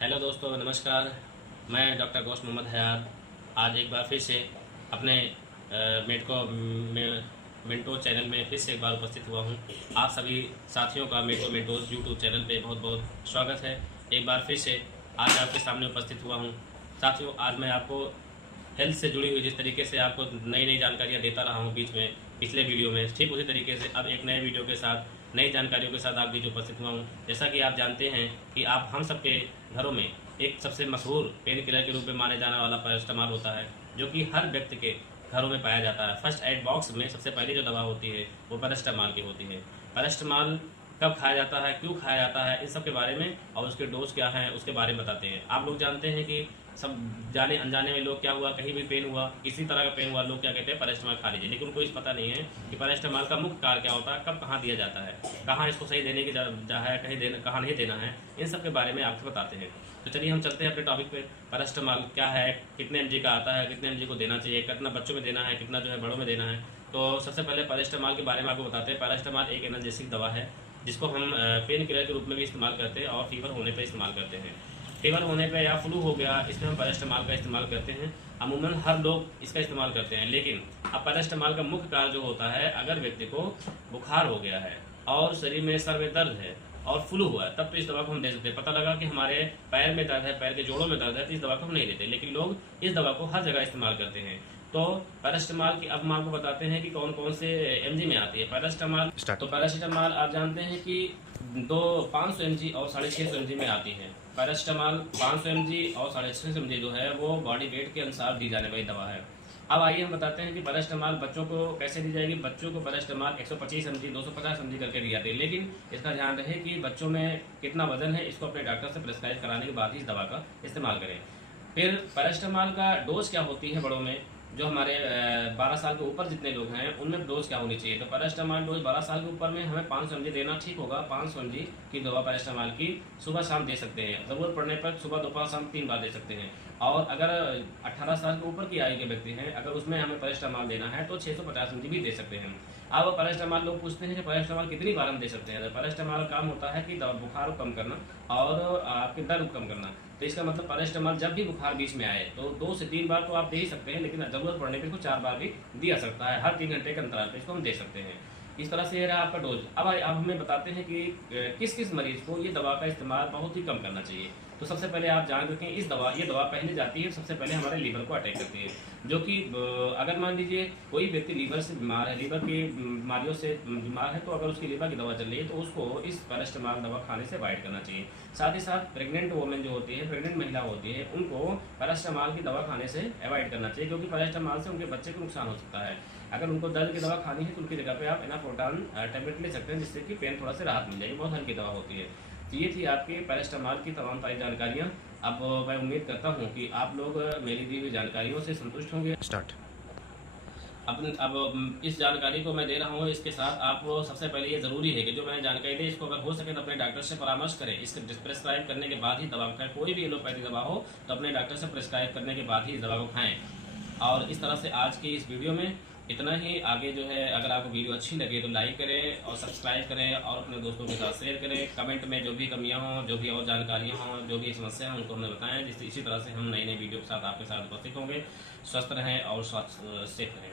Hello दोस्तों, नमस्कार। मैं डॉक्टर गौस मोहम्मद हयात आज एक बार फिर से अपने मेंटो चैनल में फिर से एक बार उपस्थित हुआ हूं। आप सभी साथियों का मेंटोस यूट्यूब चैनल पे बहुत बहुत स्वागत है। एक बार फिर से आज आपके सामने उपस्थित हुआ हूं। साथियों, आज मैं आपको हेल्थ से जुड़ी हुई जिस तरीके से आपको नई नई जानकारियाँ देता रहा हूँ बीच में पिछले वीडियो में, ठीक उसी तरीके से अब एक नए वीडियो के साथ नई जानकारियों के साथ आप बीच उपस्थित हुआ हूँ। जैसा कि आप जानते हैं कि आप हम सबके घरों में एक सबसे मशहूर पेन किलर के रूप में माने जाने वाला पैरास्टामॉल होता है, जो कि हर व्यक्ति के घरों में पाया जाता है। फर्स्ट एड बॉक्स में सबसे पहली जो दवा होती है वो पैरास्टामॉल की होती है। पैरास्टामॉल कब खाया जाता है, क्यों खाया जाता है, इन सब के बारे में और उसके डोज क्या है उसके बारे में बताते हैं। आप लोग जानते हैं कि सब जाने अनजाने में लोग क्या हुआ, कहीं भी पेन हुआ, किसी तरह का पेन हुआ, लोग क्या कहते हैं पैरास्टामॉल खा लीजिए, लेकिन उनको इस पता नहीं है कि पैरास्टामॉल का मुख्य कार्य क्या होता है, कब कहाँ दिया जाता है, कहाँ इसको सही देने की है, कहीं देना कहाँ नहीं देना है, इन सब के बारे में आपको बताते हैं। तो चलिए हम चलते हैं अपने टॉपिक पे। पैरास्टामॉल क्या है, कितने एमजी का आता है, कितने एमजी को देना चाहिए, कितना बच्चों में देना है, कितना जो है बड़ों में देना है। तो सबसे पहले पैरास्टामॉल के बारे में आपको बताते हैं। पैरास्टामॉल एक एनाल्जेसिक दवा है जिसको हम पेन किलर के रूप में भी इस्तेमाल करते हैं और फीवर होने पर इस्तेमाल करते हैं। फीवर होने पे या फ्लू हो गया, इसमें हम पैरास्टामॉल का इस्तेमाल करते हैं। अमूमन हर लोग इसका इस्तेमाल करते हैं, लेकिन अब पैरास्टामॉल का मुख्य कार्य जो होता है, अगर व्यक्ति को बुखार हो गया है और शरीर में सर में दर्द है और फ्लू हुआ है, तब तो इस दवा को हम दे सकते हैं। पता लगा कि हमारे पैर में दर्द है, पैर के जोड़ों में दर्द है, तो इस दवा को हम नहीं देते, लेकिन लोग इस दवा को हर जगह इस्तेमाल करते हैं। तो पैरास्टामॉल की अब हम आपको बताते हैं कि कौन कौन से एमजी में आती है पैरास्टामॉल। तो पैरास्टामॉल आप जानते हैं कि 500 एमजी और 650 एमजी में आती है। पैरास्टामॉल 500 एमजी और 650 एमजी जो है वो बॉडी वेट के अनुसार दी जाने वाली दवा है। अब आइए हम बताते हैं कि पैरास्टामॉल बच्चों को कैसे दी जाएगी। बच्चों को पैरास्टामॉल 125 एमजी 250 एमजी करके दी जाती है, लेकिन इसका ध्यान रहे कि बच्चों में कितना वजन है, इसको अपने डॉक्टर से प्रिस्क्राइब कराने के बाद ही इस दवा का इस्तेमाल करें। फिर पैरास्टामॉल का डोज क्या होती है बड़ों में, जो हमारे 12 साल के ऊपर जितने लोग हैं उनमें डोज क्या होनी चाहिए। तो पैरास्टामॉल डोज 12 साल के ऊपर में हमें 500 एमजी देना ठीक होगा। 500 एमजी की दवा पैरास्टामॉल की सुबह शाम दे सकते हैं, ज़रूरत पड़ने पर सुबह दोपहर शाम 3 बार दे सकते हैं। और अगर 18 साल के ऊपर की आयु के व्यक्ति हैं, अगर उसमें हमें पैरास्टामॉल देना है तो 650 एमजी भी दे सकते हैं। अब पैरास्टामॉल लोग पूछते हैं कि पैरास्टामॉल कितनी बार हम दे सकते हैं। तो पैरास्टामॉल का काम होता है कि बुखार को कम करना और आपके दर्द को कम करना। तो इसका मतलब पैरास्टामॉल जब भी बुखार बीच में आए तो 2 से 3 बार तो आप दे ही सकते हैं, लेकिन जरूरत पड़ने पर इसको 4 बार भी दिया सकता है। हर 3 घंटे के अंतराल पर इसको हम दे सकते हैं। इस तरह से ये रहा आपका डोज। अब हमें बताते हैं कि किस किस मरीज को ये दवा का इस्तेमाल बहुत ही कम करना चाहिए। तो सबसे पहले आप जान रखें ये दवा पहले जाती है, सबसे पहले हमारे लीवर को अटैक करती है, जो कि अगर मान लीजिए कोई व्यक्ति लीवर से बीमार है, लीवर की बीमारियों से बीमार है, तो अगर उसकी लीवर की दवा चल रही है तो उसको इस पैरास्टामॉल दवा खाने से अवॉइड करना चाहिए। साथ ही साथ प्रेग्नेंट वोमेन जो होती है, प्रेग्नेंट महिला होती है, उनको पैरास्टामॉल की दवा खाने से अवॉइड करना चाहिए, क्योंकि पैरास्टामॉल से उनके बच्चे को नुकसान हो सकता है। अगर उनको दर्द की दवा खानी है तो उनकी जगह पे आप एनाप्रोटान टैबलेट ले सकते हैं, जिससे कि पेन थोड़ा सा राहत मिल जाएगी। बहुत हल्की दवा होती है। तो ये थी आपके पैरास्टामॉल की तमाम सारी जानकारियाँ। अब मैं उम्मीद करता हूँ कि आप लोग मेरी दी हुई जानकारियों से संतुष्ट होंगे। अब इस जानकारी को मैं दे रहा हूँ, इसके साथ आप सबसे पहले ये ज़रूरी है कि जो मैंने जानकारी दी इसको अगर हो सके तो अपने डॉक्टर से परामर्श करें। इसके प्रिस्क्राइब करने के बाद ही दवा खाएं। कोई भी एलोपैथी दवा हो तो अपने डॉक्टर से प्रिस्क्राइब करने के बाद ही इस दवा को खाएँ। और इस तरह से आज की इस वीडियो में इतना ही। आगे जो है, अगर आपको वीडियो अच्छी लगे तो लाइक करें और सब्सक्राइब करें और अपने दोस्तों के साथ शेयर करें। कमेंट में जो भी कमियां हों, जो भी और जानकारियां हों, जो भी समस्या हैं, उनको हमें बताएं, जिससे इसी तरह से हम नई नई वीडियो के साथ आपके साथ उपस्थित होंगे। स्वस्थ रहें और सेफ रहें।